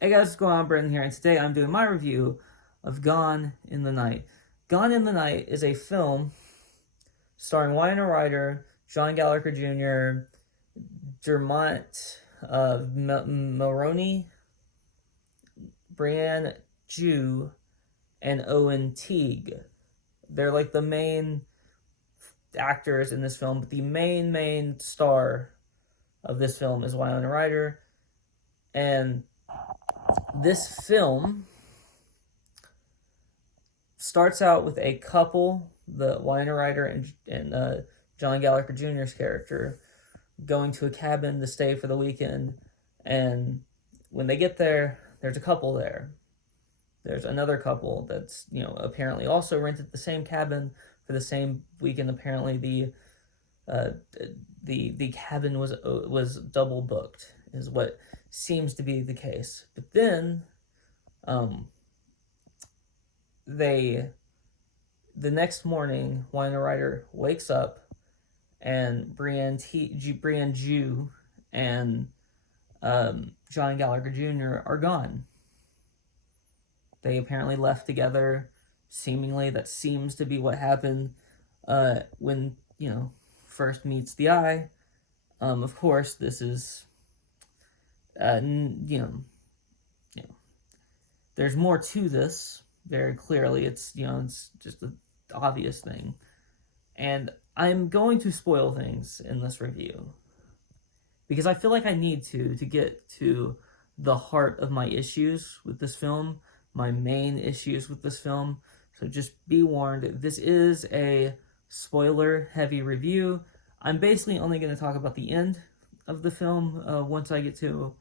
Hey guys, what's going on? Brendan here, and today I'm doing my review of Gone in the Night. Gone in the Night is a film starring Winona Ryder, John Gallagher Jr., Dermot Mulroney, Brienne Jew, and Owen Teague. They're like the main actors in this film, but the main star of this film is Winona Ryder. And this film starts out with a couple, the Winona Ryder and John Gallagher Jr.'s character, going to a cabin to stay for the weekend. And when they get there, there's a couple there. There's another couple that's apparently also rented the same cabin for the same weekend. Apparently uh, the cabin was double booked, is what seems to be the case. But then um, they the next morning, Winona Ryder wakes up and Brienne Jew and John Gallagher Jr. are gone. They apparently left together. Seemingly, that seems to be what happened when first meets the eye. Of course, this is uh, you know you know there's more to this. Very clearly, it's just an obvious thing, and I'm going to spoil things in this review because I feel like I need to get to the heart of my issues with this film, my main issues with this film. So just be warned, this is a spoiler heavy review. I'm basically only going to talk about the end of the film once I get to.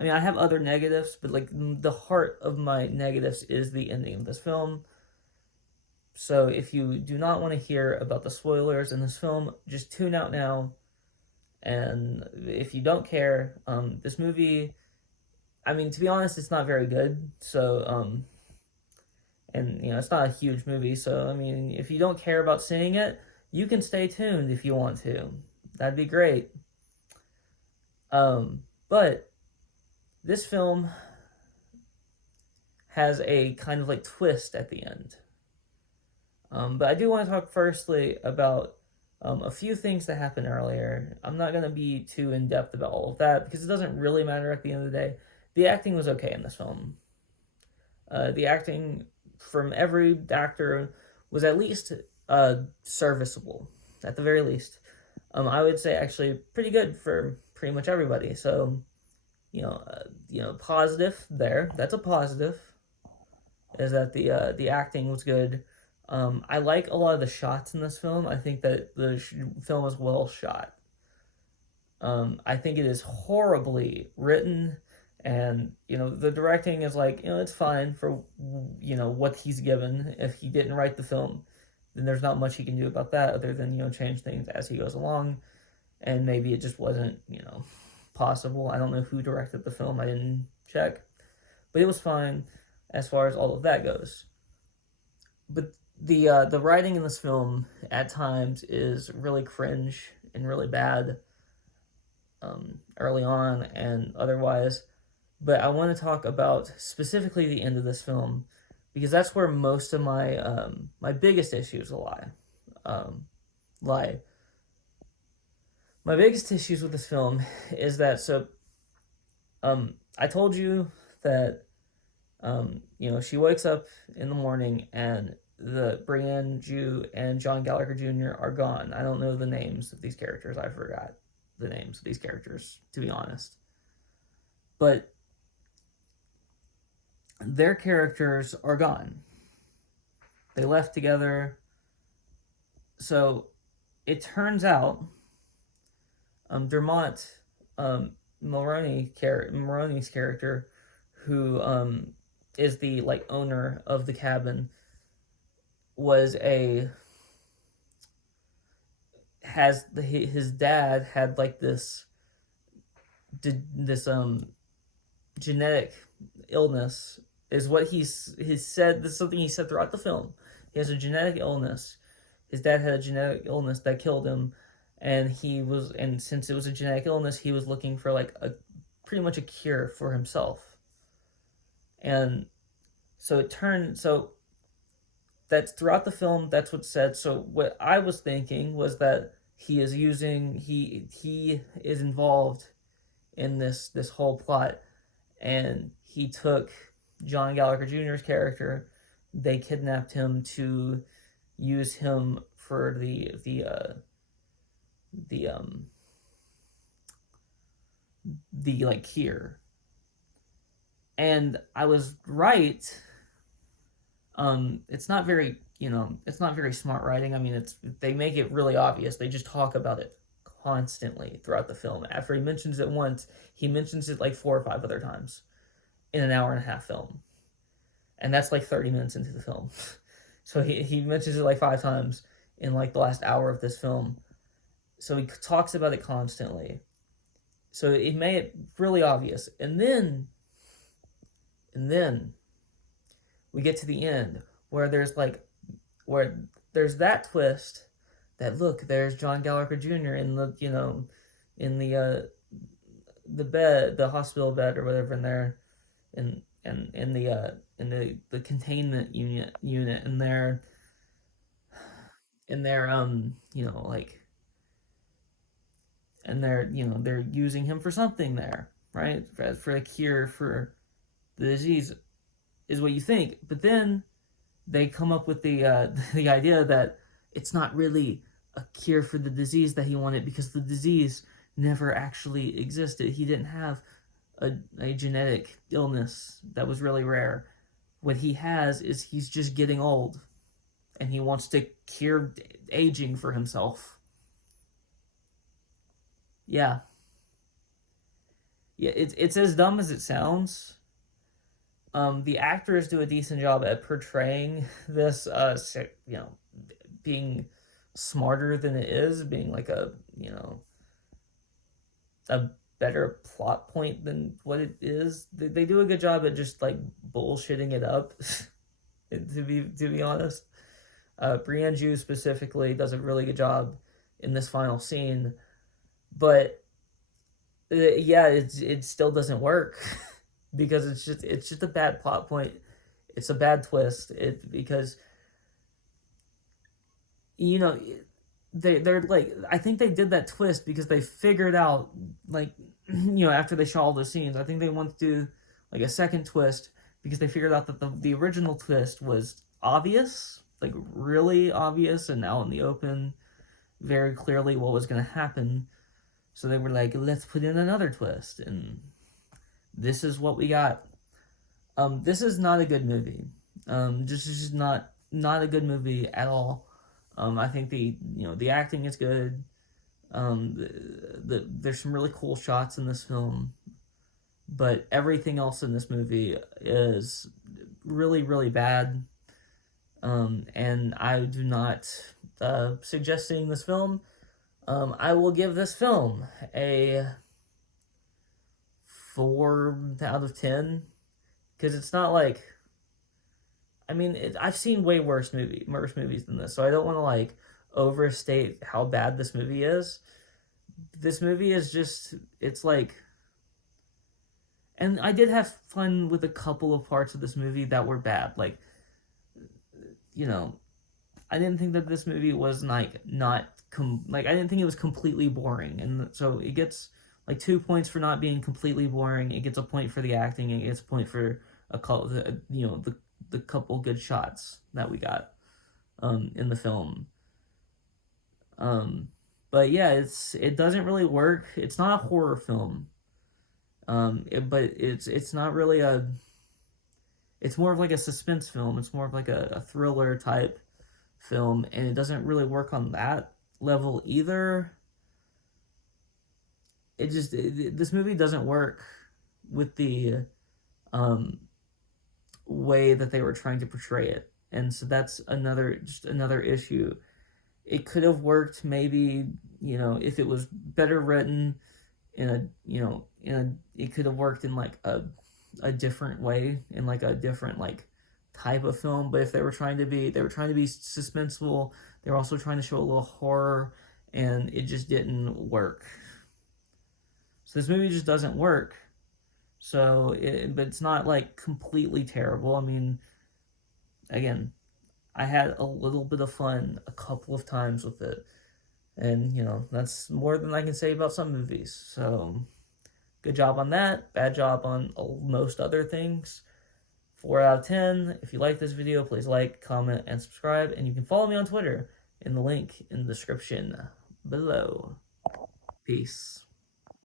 I mean, I have other negatives, but like the heart of my negatives is the ending of this film. So if you do not want to hear about the spoilers in this film, just tune out now. And if you don't care, this movie, I mean, to be honest, it's not very good. So, and it's not a huge movie. So, I mean, if you don't care about seeing it, you can stay tuned if you want to. That'd be great. But this film has a kind of like twist at the end. But I do want to talk firstly about a few things that happened earlier. I'm not going to be too in depth about all of that because it doesn't really matter at the end of the day. The acting was okay in this film. The acting from every actor was at least serviceable, at the very least. I would say actually pretty good for pretty much everybody. So, positive there. That's a positive. Is that the acting was good. I like a lot of the shots in this film. I think that the film is well shot. I think it is horribly written, and the directing is like it's fine for what he's given. If he didn't write the film, then there's not much he can do about that other than change things as he goes along, and maybe it just wasn't possible. I don't know who directed the film. I didn't check, but it was fine as far as all of that goes. But the writing in this film at times is really cringe and really bad, early on and otherwise. But I want to talk about specifically the end of this film because that's where most of my biggest issues lie. Um, lie. My biggest issues with this film is that I told you that she wakes up in the morning and the Brienne Jew and John Gallagher Jr. are gone. I don't know the names of these characters. I forgot the names of these characters, to be honest. But their characters are gone. They left together. So it turns out Dermot Mulroney's character, who is the like owner of the cabin, was a has his dad had like this genetic illness, is what he's said. This is something he said throughout the film. He has a genetic illness. His dad had a genetic illness that killed him, and since it was a genetic illness, he was looking for like a pretty much a cure for himself. And so that's throughout the film, that's what's said. So what I was thinking was that he is involved in this whole plot, and he took John Gallagher Jr.'s character. They kidnapped him to use him for the the like cure. And I was right. It's not very, it's not very smart writing. I mean, they make it really obvious. They just talk about it constantly throughout the film. After he mentions it once, he mentions it like 4 or 5 other times in an hour and a half film, and that's like 30 minutes into the film. So he mentions it like 5 times in like the last hour of this film. So he talks about it constantly. So it made it really obvious. And then we get to the end where there's that twist that, look, there's John Gallagher Jr. in the bed, the hospital bed or whatever in there, in the containment unit in their like, and they're using him for something there, right, for a cure for the disease, is what you think. But then they come up with the idea that it's not really a cure for the disease that he wanted, because the disease never actually existed. He didn't have a genetic illness that was really rare. What he has is he's just getting old, and he wants to cure aging for himself. Yeah, yeah, it's as dumb as it sounds. The actors do a decent job at portraying this, being smarter than it is, being like a better plot point than what it is. They do a good job at just like bullshitting it up. To be honest, Brienne Jew specifically does a really good job in this final scene, but yeah, it still doesn't work because it's just a bad plot point. It's a bad twist. Because you know they're like, I think they did that twist because they figured out, like, after they shot all the scenes, I think they wanted to do like a second twist because they figured out that the original twist was obvious, like really obvious and out in the open, very clearly what was going to happen. So they were like, let's put in another twist, and this is what we got. This is not a good movie. Just not a good movie at all. I think the acting is good. There's some really cool shots in this film, but everything else in this movie is really, really bad. And I do not suggest seeing this film. I will give this film a 4 out of 10, because it's not like, I mean, I've seen way worse movies than this, so I don't want to like overstate how bad this movie is. This movie is just, it's like, and I did have fun with a couple of parts of this movie that were bad. Like, you know, I didn't think that this movie was like like, I didn't think it was completely boring, and so it gets like 2 points for not being completely boring. It gets a point for the acting. It gets a point for a couple, the couple good shots that we got in the film. But yeah, it doesn't really work. It's not a horror film. But it's not really it's more of like a suspense film. It's more of like a thriller type film, and it doesn't really work on that level either. This movie doesn't work with the way that they were trying to portray it, and so that's another issue. It could have worked maybe, if it was better written in a it could have worked in like a different way, in like a different like type of film. But if they were trying to be suspenseful, they were also trying to show a little horror, and it just didn't work. So this movie just doesn't work. So, but it's not like completely terrible. I mean, again, I had a little bit of fun a couple of times with it. And, that's more than I can say about some movies. So, good job on that. Bad job on most other things. 4 out of 10. If you like this video, please like, comment, and subscribe. And you can follow me on Twitter in the link in the description below. Peace.